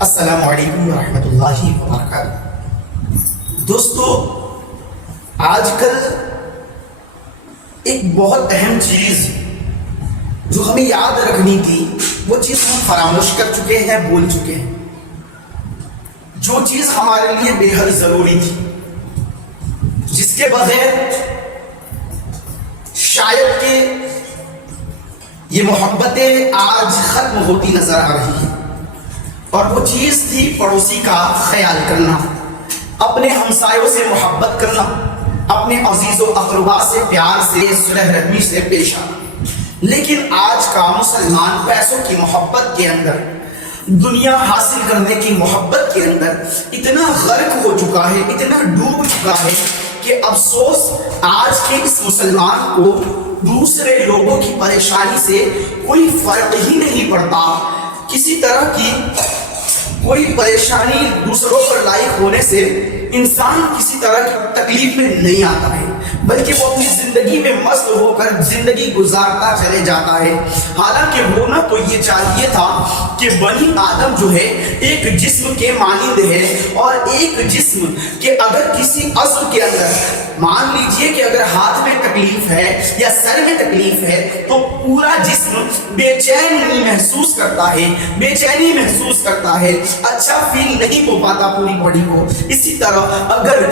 السلام علیکم ورحمۃ اللہ وبرکاتہ۔ دوستو، آج کل ایک بہت اہم چیز جو ہمیں یاد رکھنی تھی وہ چیز ہم فراموش کر چکے ہیں، بھول چکے ہیں۔ جو چیز ہمارے لیے بے حد ضروری تھی، جس کے بغیر شاید کہ یہ محبتیں آج ختم ہوتی نظر آ رہی ہیں، اور وہ چیز تھی پڑوسی کا خیال کرنا، اپنے ہمسایوں سے محبت کرنا، اپنے عزیز و اقربا سے پیار سے صلح رحمی سے پیش آنا۔ لیکن آج کا مسلمان پیسوں کی محبت کے اندر، دنیا حاصل کرنے کی محبت کے اندر اتنا غرق ہو چکا ہے، اتنا ڈوب چکا ہے کہ افسوس آج کے اس مسلمان کو دوسرے لوگوں کی پریشانی سے کوئی فرق ہی نہیں پڑتا۔ کسی طرح کی کوئی پریشانی دوسروں پر لاحق ہونے سے انسان کسی طرح کی تکلیف میں نہیں آتا ہے، بلکہ وہ اپنی زندگی میں مست ہو کر زندگی گزارتا چلے جاتا ہے۔ حالانکہ ہونا تو یہ چاہیے تھا کہ بنی آدم جو ہے ایک جسم کے مانند ہے، اور ایک جسم کے اگر کسی عضو کے اندر مان لیجئے کہ اگر ہاتھ میں تکلیف ہے یا سر میں تکلیف ہے تو پورا جسم بے چینی محسوس کرتا ہے، بے چینی محسوس کرتا ہے، اچھا فیل نہیں ہو پاتا پوری باڈی کو۔ اسی طرح اگر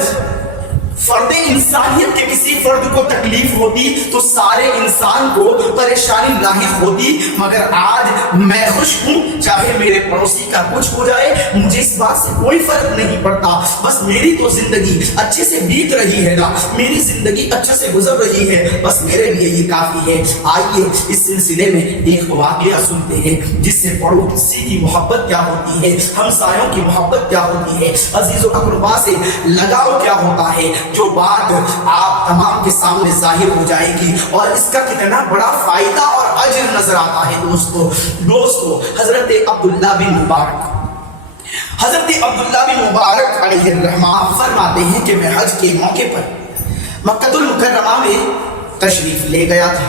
فرد انسانیت کے کسی فرد کو تکلیف ہوتی تو سارے انسان کو پریشانی لاحق ہوتی، مگر آج میں خوش ہوں، چاہے میرے پڑوسی کا کچھ ہو جائے، مجھے اس بات سے کوئی فرق نہیں پڑتا، بس میری تو زندگی اچھے سے بیت رہی ہے نا، میری زندگی اچھے سے گزر رہی ہے، بس میرے لیے یہ کافی ہے۔ آئیے اس سلسلے میں ایک واقعہ سنتے ہیں جس سے پڑوسی کی محبت کیا ہوتی ہے، ہمسایوں کی محبت کیا ہوتی ہے، عزیز و اقربا سے لگاؤ کیا ہوتا ہے، جو بات آپ تمام کے سامنے ظاہر ہو جائے گی، اور اس کا کتنا بڑا فائدہ اور اجر نظر آتا ہے۔ دوستو حضرت عبداللہ بن مبارک علیہ الرحمہ فرماتے ہیں کہ میں حج کے موقع پر مکہ المکرمہ میں تشریف لے گیا تھا۔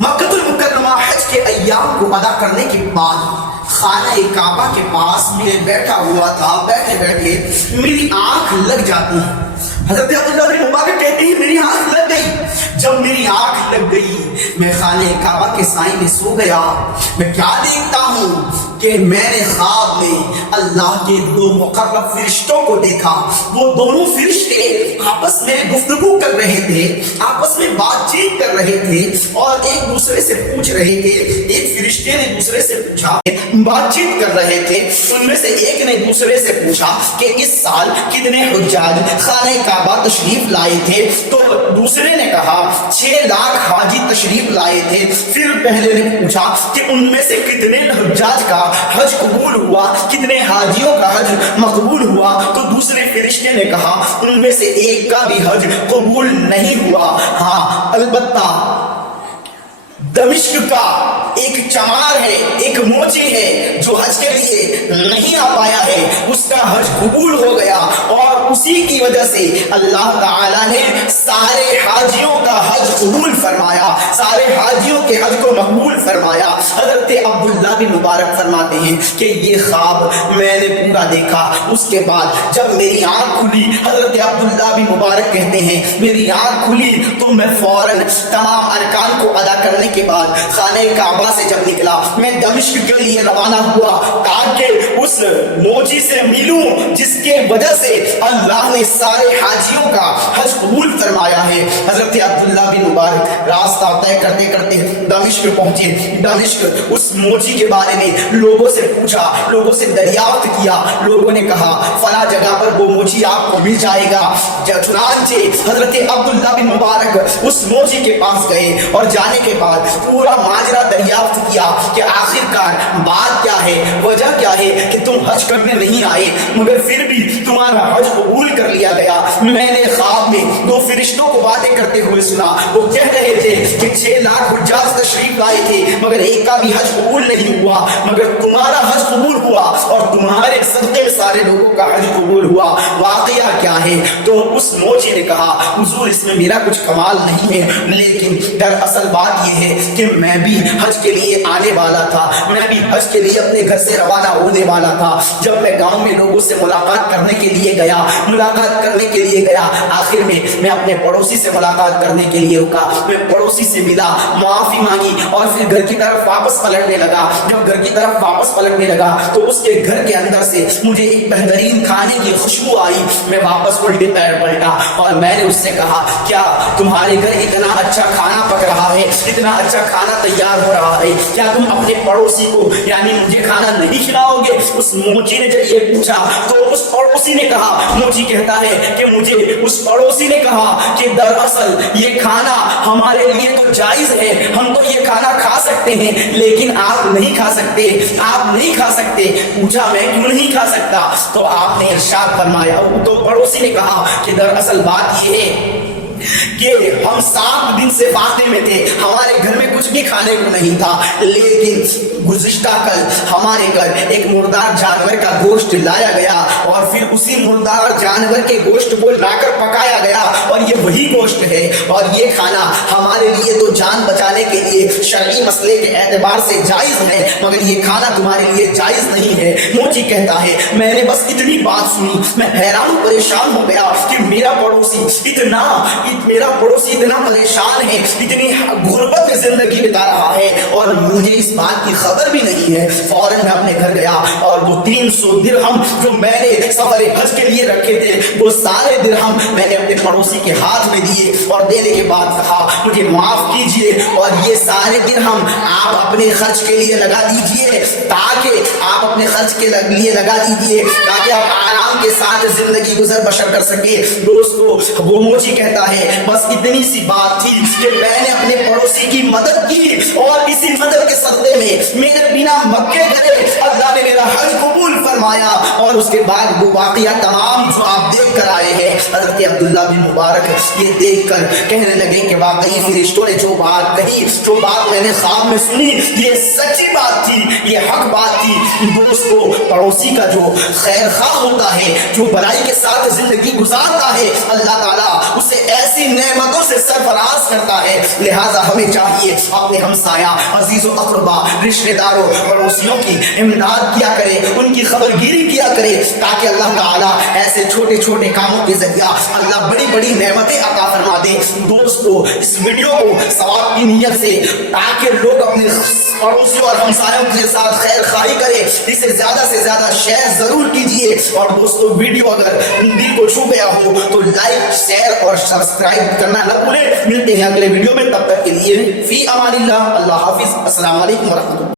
مکہ المکرمہ حج کے ایام کو ادا کرنے کے بعد خانہ کعبہ کے پاس میں بیٹھا ہوا تھا، بیٹھے بیٹھے میری آنکھ لگ جاتی ہے۔ حضرت عبداللہ بن مبارک کہتے ہیں میری آنکھ لگ گئی۔ جب میری آنکھ لگ گئی میں خانہ کعبہ کے سائے میں سو گیا۔ میں کیا دیکھتا ہوں کہ میں نے خواب میں اللہ کے دو مقرب فرشتوں کو دیکھا۔ وہ دونوں فرشتے آپس میں گفتگو کر رہے تھے، آپس میں بات چیت کر رہے تھے، اور ایک دوسرے سے پوچھ رہے تھے۔ ایک فرشتے نے دوسرے سے پوچھا، بات چیت کر رہے تھے، ان میں سے ایک نے دوسرے سے پوچھا کہ اس سال کتنے حجاج خانہ کعبہ تشریف لائے تھے؟ تو دوسرے نے کہا 6 لاکھ حاجی تشریف لائے تھے۔ پھر پہلے نے پوچھا کہ ان میں سے کتنے حجاج کا حج قبول ہوا، کتنے حاجیوں کا حج مقبول ہوا؟ تو دوسرے فرشتے نے کہا ان میں سے ایک کا بھی حج قبول نہیں ہوا، ہاں البتہ دمشق کا ایک چمار ہے، ایک موچی ہے جو حج کے لیے نہیں آ پایا ہے، اس کا حج قبول ہو گیا، اور اسی کی وجہ سے اللہ تعالیٰ نے سارے حاجیوں کا حج قبول فرمایا، سارے حاجیوں کے حج کو مقبول فرمایا۔ حضرت عبداللہ بن مبارک فرماتے ہیں کہ یہ خواب میں نے پورا دیکھا۔ اس کے بعد جب میری آنکھ کھلی، حضرت عبداللہ بن مبارک کہتے ہیں میری آنکھ کھلی تو میں فوراً تمام ارکان کو ادا کرنے کے بعد خانہ کعبہ سے جب نکلا میں دمشق کے لیے روانہ ہوا تاکہ اس موجی سے ملوں جس کے وجہ سے اللہ نے سارے حاجیوں کا حج قبول فرمایا ہے۔ حضرت عبداللہ بن مبارک راستہ طے کرتے کرتے دمشق پہنچے۔ دمشق اس موجی کے بارے میں لوگوں سے پوچھا، لوگوں سے دریافت کیا، لوگوں نے کہا فلاں جگہ پر وہ موجی آپ کو مل جائے گا۔ چنانچہ حضرت عبداللہ بن مبارک اس موجی کے پاس گئے، اور جانے کے بعد پورا ماجرا دریافت کیا کہ آخرکار بات کیا ہے، وجہ کیا ہے کہ تم حج کرنے نہیں آئے، مگر پھر بھی تمہارا حج قبول کر لیا گیا۔ میں نے خواب میں 2 فرشتوں کو باتیں کرتے ہوئے سنا، وہ کہہ رہے تھے کہ 6 لاکھ حجاج تشریف لائے تھے مگر ایک کا بھی حج قبول نہیں ہوا، مگر تمہارا حج قبول ہوا، اور تمہارے صدقے سارے لوگوں کا حج قبول ہوا، واقعہ کیا ہے؟ تو اس موچی نے کہا حضور اس میں میرا کچھ کمال نہیں ہے، لیکن دراصل بات یہ ہے کہ میں بھی حج کے لیے آنے والا تھا، میں بھی حج کے لیے اپنے گھر سے روانہ ہونے والا تھا۔ جب میں گاؤں میں لوگوں سے ملاقات کرنے کے لیے گیا، آخر میں اپنے پڑوسی سے ملاقات کرنے کے لیے رکا، میں پڑوسی سے ملا، معافی مانگی اور پھر گھر کی طرف واپس پلٹنے لگا۔ جب گھر کی طرف واپس پلٹنے لگا تو اس کے گھر کے اندر سے مجھے ایک بہترین کھانے کی خوشبو آئی۔ میں واپس الٹے پیر پلٹا اور میں نے اس سے کہا کیا تمہارے گھر اتنا اچھا کھانا پک رہا ہے، اتنا اچھا کھانا تیار ہو رہا ہے، کیا تم اپنے پڑوسی کو یعنی مجھے کھانا نہیں کھلاؤ گے؟ اس موچی نے جب یہ پوچھا تو اس پڑوسی نے کہا، موچی کہتا ہے کہ مجھے اس پڑوسی نے کہا کہ دراصل یہ کھانا ہمارے لیے تو جائز ہے، ہم تو یہ کھانا کھا سکتے ہیں، لیکن آپ نہیں کھا سکتے، آپ نہیں کھا سکتے۔ پوچھا میں کیوں نہیں کھا سکتا؟ تو آپ نے ارشاد فرمایا، تو پڑوسی نے کہا کہ دراصل بات یہ ہے کہ ہم 7 دن سے فاقے میں تھے، ہمارے گھر میں کچھ بھی کھانے کو نہیں تھا، لیکن گزشتہ کل ہمارے گھر ایک مردار جانور کا گوشت لایا گیا اور پھر اسی مردار جانور کے گوشت کو لا کر پکایا گیا اور یہ وہی گوشت ہے، اور یہ کھانا ہمارے لیے تو جان بچانے کے لیے شرعی مسئلے کے اعتبار سے جائز ہے، مگر یہ کھانا تمہارے لیے جائز نہیں ہے۔ موچی کہتا ہے میں نے بس اتنی بات سنی، میں حیران پریشان ہو گیا کہ میرا پڑوسی اتنا پریشان ہے، اتنی غربت میں زندگی بتا رہا ہے اور مجھے اس بات کی خبر بھی نہیں ہے۔ فوراً میں اپنے گھر گیا اور وہ 300 درہم جو میں نے سفر حج کے لیے رکھے تھے، وہ سارے درہم میں نے اپنے پڑوسی کے ہاتھ میں دیے اور دینے کے بعد کہا مجھے معاف کیجئے اور یہ سارے درہم آپ اپنے خرچ کے لیے لگا دیجئے، تاکہ آپ اپنے خرچ کے لیے لگا دیجئے تاکہ آپ آرام کے ساتھ زندگی گزر بسر کر سکے۔ دوستو وہ موچی کہتا ہے بس اتنی سی بات تھی کہ میں نے اپنے پڑوسی کی مدد کی اور اسی مدد کے صدقے میں میرے بنا مکے گئے اللہ نے میرا حج قبول فرمایا۔ اور اس کے بعد وہ واقعہ تمام جو آپ دیکھ کر آئے ہیں، حضرت عبداللہ بن مبارک یہ دیکھ کر کہنے لگے کہ واقعی فرشتوں نے جو بات کہی، جو بات میں نے خواب میں سنی، یہ سچی بات تھی، یہ حق بات تھی۔ دوستو پڑوسی کا جو خیر خواہ ہوتا ہے، جو بھلائی کے ساتھ زندگی گزارتا ہے، اللہ تعالیٰ اسے ایسی نعمتوں سے سرفراز کرتا ہے۔ لہٰذا ہمیں چاہیے اپنے ہمسایہ، عزیز و اقربا، رشتہ داروں، پڑوسیوں کی امداد کیا کرے، ان کی خبر گیری کیا کرے، تاکہ اللہ تعالیٰ ایسے چھوٹے چھوٹے کاموں کے ذریعہ اللہ بڑی بڑی نعمتیں عطا فرما دے۔ دوستو اس ویڈیو کو ثواب کی نیت سے تاکہ لوگ اپنے پڑوسیوں اور ہمسایوں کے ساتھ خیر خواہی کرے، اسے زیادہ سے زیادہ شیئر ضرور کیجئے۔ اور دوستو ویڈیو اگر دل کو چھو گیا ہو تو لائک، شیئر اور سبسکرائب کرنا نہ بھولیں۔ ملتے ہیں اگلے ویڈیو میں، تب تک کے لیے فی امان اللہ، اللہ حافظ، السلام علیکم ورحمۃ اللہ۔